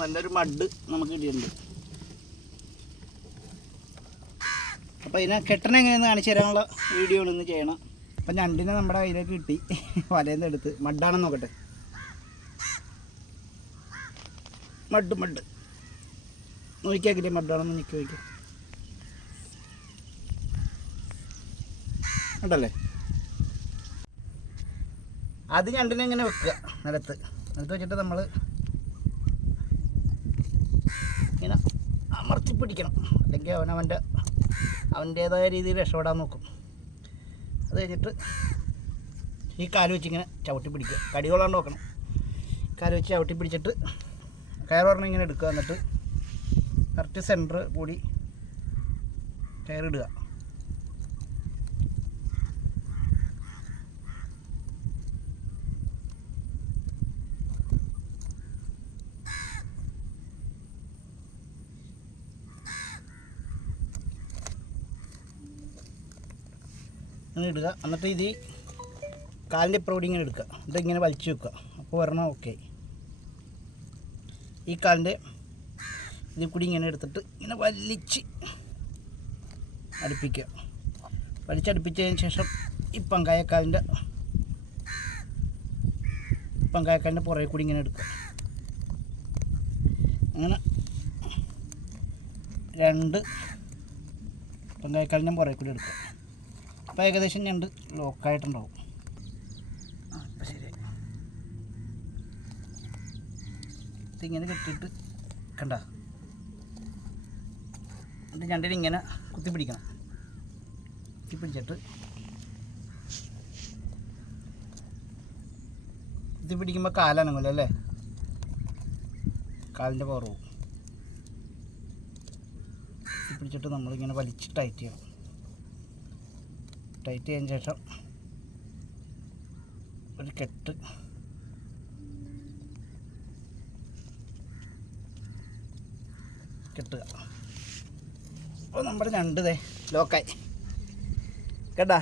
നല്ലൊരു മഡ് നമുക്ക് കിട്ടിയിട്ടുണ്ട്. അപ്പോൾ ഇതിനെ കെട്ടണം എങ്ങനെയെന്ന് കാണിച്ചു തരാനുള്ള വീഡിയോ ഒന്ന് ചെയ്യണം. അപ്പം ഞണ്ടിനെ നമ്മുടെ കയ്യിലേക്ക് കിട്ടി, വലയെന്ന് എടുത്ത്. മഡാണെന്ന് നോക്കട്ടെ. മഡ് നോക്കിയാക്കില്ലേ മഡാണെന്ന് നിൽക്കി നോക്കിയാൽ ഉണ്ടല്ലേ. അത് ഞണ്ടിനെ ഇങ്ങനെ വെക്കുക നിലത്ത് വെച്ചിട്ട് നമ്മൾ ഇങ്ങനെ അമർത്തി പിടിക്കണം, അല്ലെങ്കിൽ അവൻ്റേതായ രീതിയിൽ രക്ഷപ്പെടാൻ നോക്കും. അത് കഴിഞ്ഞിട്ട് ഈ കാല് വെച്ചിങ്ങനെ ചവിട്ടി പിടിക്കുക, കടി കൊള്ളാണ്ട് നോക്കണം. കാല് വെച്ച് ചവിട്ടി പിടിച്ചിട്ട് കയറൊരെണ്ണം ഇങ്ങനെ എടുക്കുക. എന്നിട്ട് കറക്റ്റ് സെൻറ്റർ കൂടി കയറിടുക. അങ്ങനെ ഇടുക. എന്നിട്ട് ഇത് കാലിൻ്റെ ഇപ്പുറം ഇങ്ങനെ എടുക്കുക. എന്നിട്ട് ഇങ്ങനെ വലിച്ചു വെക്കുക. അപ്പോൾ ഒരെണ്ണം ഓക്കെ. ഈ കാലിൻ്റെ ഇതിൽ കൂടി ഇങ്ങനെ എടുത്തിട്ട് ഇങ്ങനെ അടുപ്പിക്കുക. വലിച്ചടുപ്പിച്ചതിന് ശേഷം ഈ പങ്കായക്കാലിൻ്റെ പുറകെ കൂടി ഇങ്ങനെ എടുക്കുക. അങ്ങനെ 2 പങ്കായക്കാലിൻ്റെ പുറകെ കൂടി എടുക്കുക. അപ്പോൾ ഏകദേശം ഞണ്ട് ലോക്കായിട്ടുണ്ടാവും. അപ്പം ശരി. ഇതിങ്ങനെ കെട്ടിയിട്ട് കണ്ട എന്നിട്ട് ഞണ്ടിന് ഇങ്ങനെ കുത്തിപ്പിടിക്കണം. കുത്തിപ്പിടിക്കുമ്പോൾ കാലനങ്ങല്ലോ അല്ലേ, കാലിൻ്റെ പവർ പോകും. കുത്തിപ്പിടിച്ചിട്ട് നമ്മളിങ്ങനെ വലിച്ച് ടൈറ്റ് ചെയ്യണം. ടൈറ്റ് ചെയ്തതിന് ശേഷം ഒരു കെട്ടുക. അപ്പോൾ നമ്മുടെ ഞണ്ട് ലോക്കായി കേട്ടാ.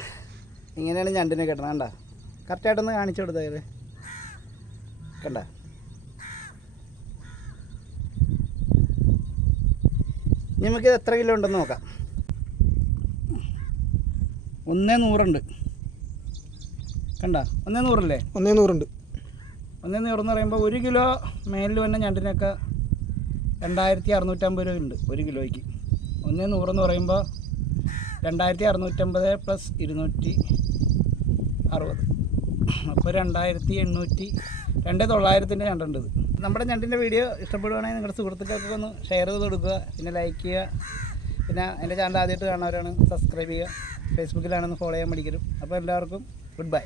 ഇങ്ങനെയാണ് ഞണ്ടിനെ കെട്ടണം. കണ്ട കറക്റ്റായിട്ടൊന്ന് കാണിച്ചു കൊടുത്തത് കണ്ട. നമുക്കിത് എത്ര കിലോ ഉണ്ടെന്ന് നോക്കാം. 100 കണ്ട. 100 അല്ലേ? 100 ഉണ്ട്. 100 എന്ന് പറയുമ്പോൾ 1 കിലോ മേലിൽ വന്ന ഞണ്ടിനൊക്കെ 2650 രൂപ ഉണ്ട് 1 കിലോയ്ക്ക്. 100 എന്ന് പറയുമ്പോൾ 2650 പ്ലസ് 260, അപ്പോൾ 2900 ഞണ്ടുണ്ട്. നമ്മുടെ ഞണ്ടിൻ്റെ വീഡിയോ ഇഷ്ടപ്പെടുകയാണെങ്കിൽ നിങ്ങളുടെ സുഹൃത്തുക്കൾക്കൊക്കെ ഒന്ന് ഷെയർ ചെയ്ത് കൊടുക്കുക. പിന്നെ ലൈക്ക് ചെയ്യുക. പിന്നെ എൻ്റെ ചാനൽ ആദ്യമായിട്ട് കാണുന്നവരാണ് സബ്സ്ക്രൈബ് ചെയ്യുക. ഫേസ്ബുക്കിലാണെന്ന് ഫോളോ ചെയ്യാൻ പഠിക്കലും. അപ്പോൾ എല്ലാവർക്കും ഗുഡ് ബൈ.